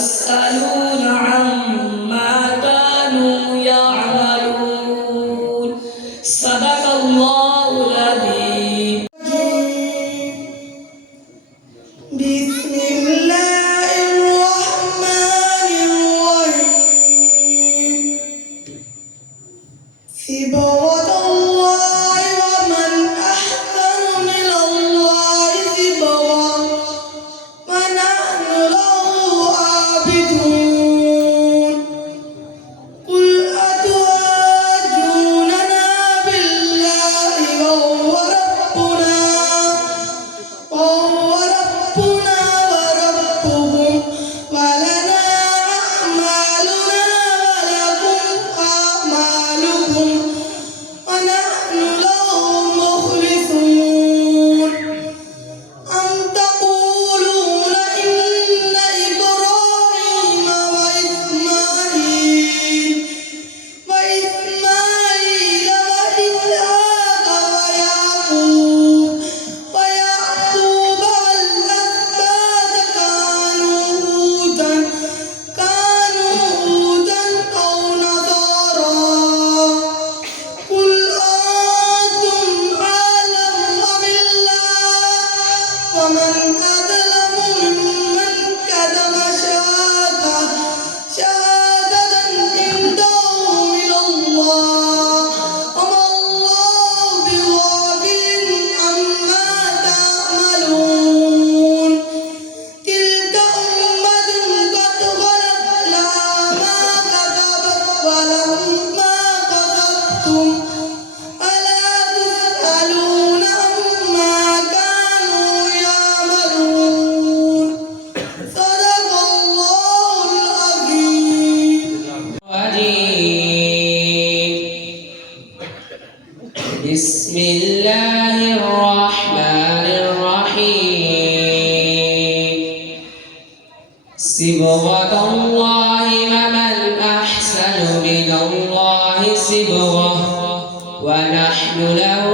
يسألون عما كانوا يعملون صدق الله العظيم بسم الله الرحمن الرحيم صبغة الله ومن أحسن من الله صبغة ونحن له عابدون قل أتحاجوننا بالله وهو ربنا وربكم ولنا أعمالنا ولكم أعمالكم ونحن له مخلصون أم تقولون إن إبراهيم وإسماعيل وإسحاق ويعقوب والأسباط كانوا هودا أو نصارى قل أنتم أعلم أم الله ومن أظلم ممن كتم شهادة عنده من الله وما الله بغافل عما تعملون تلك أمة قد خلت لها ما كسبت ولكم ما كسبتم ولا تسألون عما كانوا يعملون صدق الله العظيم بسم الله الرحمن الرحيم صبغة الله ومن أحسن من الله صبغة ونحن له